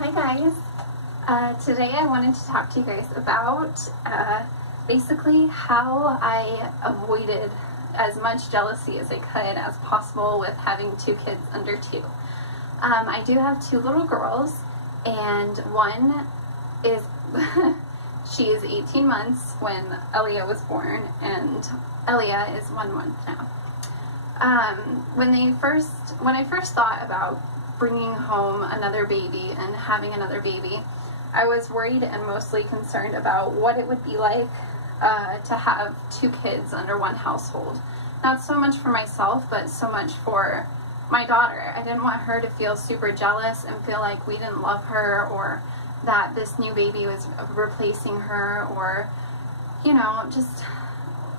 Hi guys, today I wanted to talk to you guys about basically how I avoided as much jealousy as I could as possible with having two kids under 2. I do have 2 little girls, and one is she is 18 months when Elia was born, and Elia is 1 month now. When I first thought about bringing home another baby and having another baby, I was worried and mostly concerned about what it would be like to have 2 kids under one household. Not so much for myself, but so much for my daughter. I didn't want her to feel super jealous and feel like we didn't love her, or that this new baby was replacing her, or, you know, just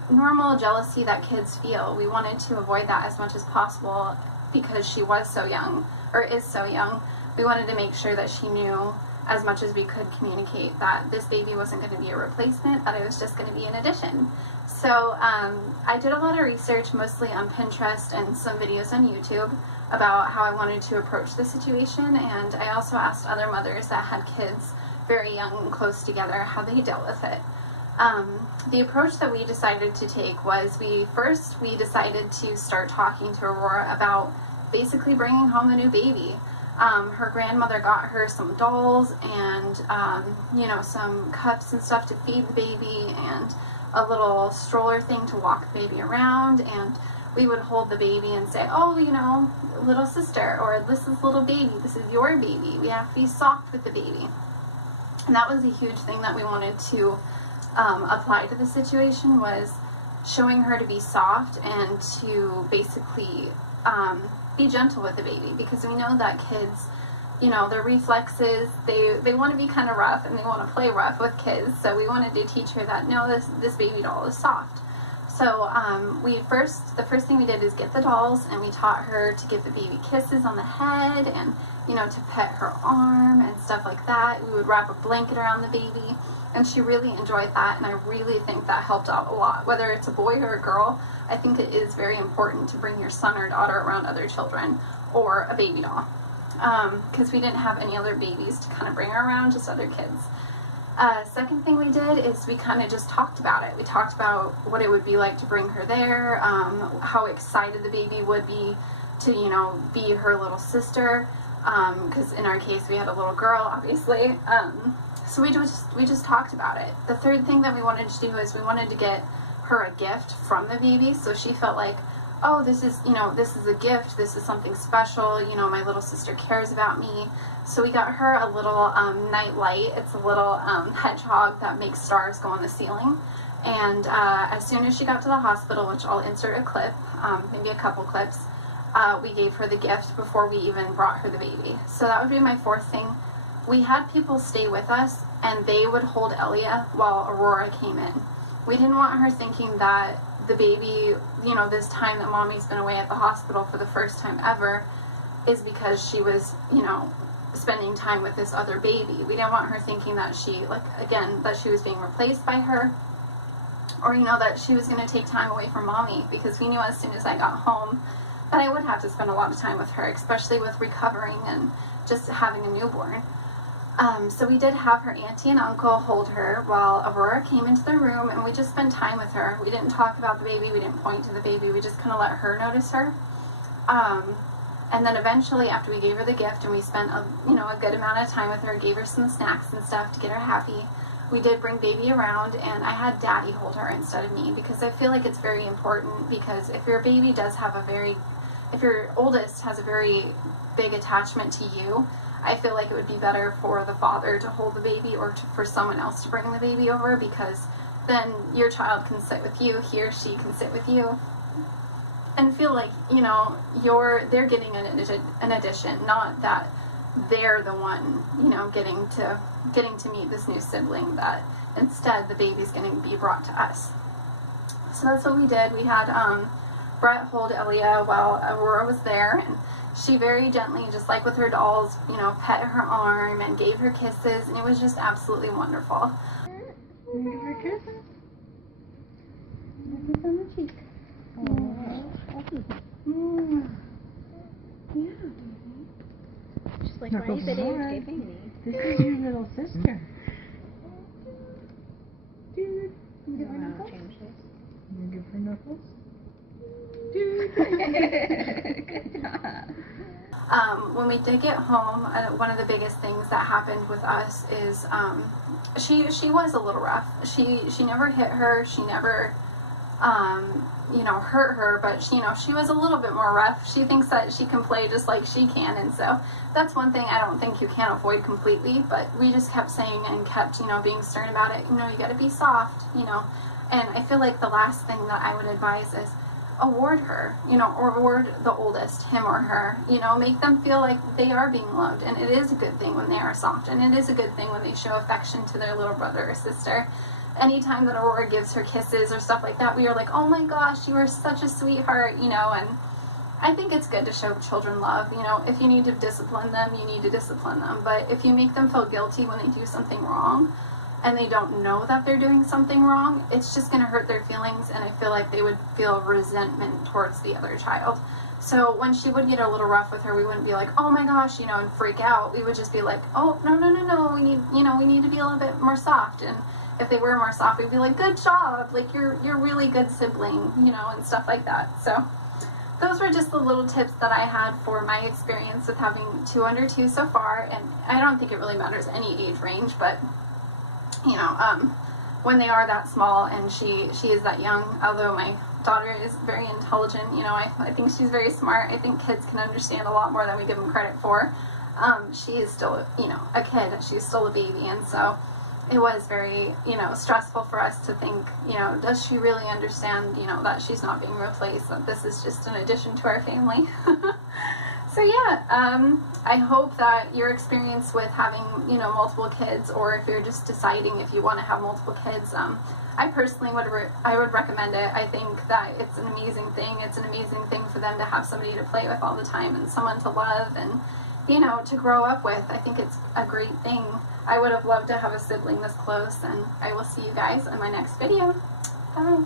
normal jealousy that kids feel. We wanted to avoid that as much as possible because she was so young, or is so young. We wanted to make sure that she knew as much as we could communicate that this baby wasn't going to be a replacement, that it was just going to be an addition. So I did a lot of research, mostly on Pinterest and some videos on YouTube, about how I wanted to approach the situation, and I also asked other mothers that had kids very young and close together how they dealt with it. The approach that we decided to take was we decided to start talking to Aurora about basically bringing home a new baby. Her grandmother got her some dolls and, you know, some cups and stuff to feed the baby, and a little stroller thing to walk the baby around, and we would hold the baby and say, oh, you know, little sister, or this is little baby, this is your baby, we have to be soft with the baby. And that was a huge thing that we wanted to apply to the situation, was showing her to be soft and to basically be gentle with the baby, because we know that kids, you know, their reflexes, they want to be kind of rough and they want to play rough with kids. So we wanted to teach her that no, this baby doll is soft. So the first thing we did is get the dolls, and we taught her to give the baby kisses on the head, and, you know, to pet her arm and stuff like that. We would wrap a blanket around the baby, and she really enjoyed that, and I really think that helped out a lot. Whether it's a boy or a girl, I think it is very important to bring your son or daughter around other children, or a baby doll, because we didn't have any other babies to kind of bring her around, just other kids. Second thing we did is we kind of just talked about it. We talked about what it would be like to bring her there, how excited the baby would be to, you know, be her little sister, because in our case we had a little girl, obviously. So we just talked about it. The third thing that we wanted to do is we wanted to get her a gift from the baby, so she felt like, oh, this is, you know, this is a gift, this is something special, you know, my little sister cares about me. So we got her a little night light. It's a little hedgehog that makes stars go on the ceiling. And as soon as she got to the hospital, which I'll insert a clip, maybe a couple clips, we gave her the gift before we even brought her the baby. So that would be my fourth thing. We had people stay with us, and they would hold Elia while Aurora came in. We didn't want her thinking that the baby, you know, this time that mommy's been away at the hospital for the first time ever is because she was, you know, spending time with this other baby. We didn't want her thinking that she, like, again, that she was being replaced by her, or, you know, that she was going to take time away from mommy, because we knew as soon as I got home that I would have to spend a lot of time with her, especially with recovering and just having a newborn. So we did have her auntie and uncle hold her while Aurora came into the room, and we just spent time with her. We didn't talk about the baby, we didn't point to the baby, we just kind of let her notice her. And then eventually, after we gave her the gift and we spent a good amount of time with her, gave her some snacks and stuff to get her happy, we did bring baby around, and I had daddy hold her instead of me, because I feel like it's very important, because if your baby does have if your oldest has a very big attachment to you, I feel like it would be better for the father to hold the baby, or for someone else to bring the baby over, because then your child can sit with you, he or she can sit with you, and feel like, you know, they're getting an addition, not that they're the one, you know, getting to meet this new sibling, that instead the baby's going to be brought to us. So that's what we did. We had Brett hold Elia while Aurora was there, and she very gently, just like with her dolls, you know, pet her arm and gave her kisses, and it was just absolutely wonderful. Give her a kiss. Kiss on the cheek. Oh, yeah. She's like, why is it giving me? This is your little sister. Dude, you give her knuckles? Change this. You give her knuckles? When we did get home, one of the biggest things that happened with us is she was a little rough. She never hit her. She never hurt her, but she was a little bit more rough. She thinks that she can play just like she can, and so that's one thing I don't think you can avoid completely, but we just kept saying and kept, being stern about it. You got to be soft, and I feel like the last thing that I would advise is award her, or award the oldest, him or her, make them feel like they are being loved, and it is a good thing when they are soft, and it is a good thing when they show affection to their little brother or sister. Anytime that Aurora gives her kisses or stuff like that, we are like, oh my gosh, you are such a sweetheart, and I think it's good to show children love. If you need to discipline them, you need to discipline them, but if you make them feel guilty when they do something wrong, and they don't know that they're doing something wrong, it's just going to hurt their feelings, and I feel like they would feel resentment towards the other child. So when she would get a little rough with her, we wouldn't be like, oh my gosh, and freak out. We would just be like, oh, no, we need to be a little bit more soft. And if they were more soft, we'd be like, good job, like you're a really good sibling, and stuff like that. So those were just the little tips that I had for my experience with having 2 under 2 so far, and I don't think it really matters any age range, but when they are that small and she is that young, although my daughter is very intelligent, I think she's very smart. I think kids can understand a lot more than we give them credit for. She is still, a kid. She's still a baby, and so it was very, stressful for us to think, does she really understand, that she's not being replaced, that this is just an addition to our family. So yeah, I hope that your experience with having, multiple kids, or if you're just deciding if you want to have multiple kids, I personally would recommend it. I think that it's an amazing thing. It's an amazing thing for them to have somebody to play with all the time and someone to love and, to grow up with. I think it's a great thing. I would have loved to have a sibling this close, and I will see you guys in my next video. Bye.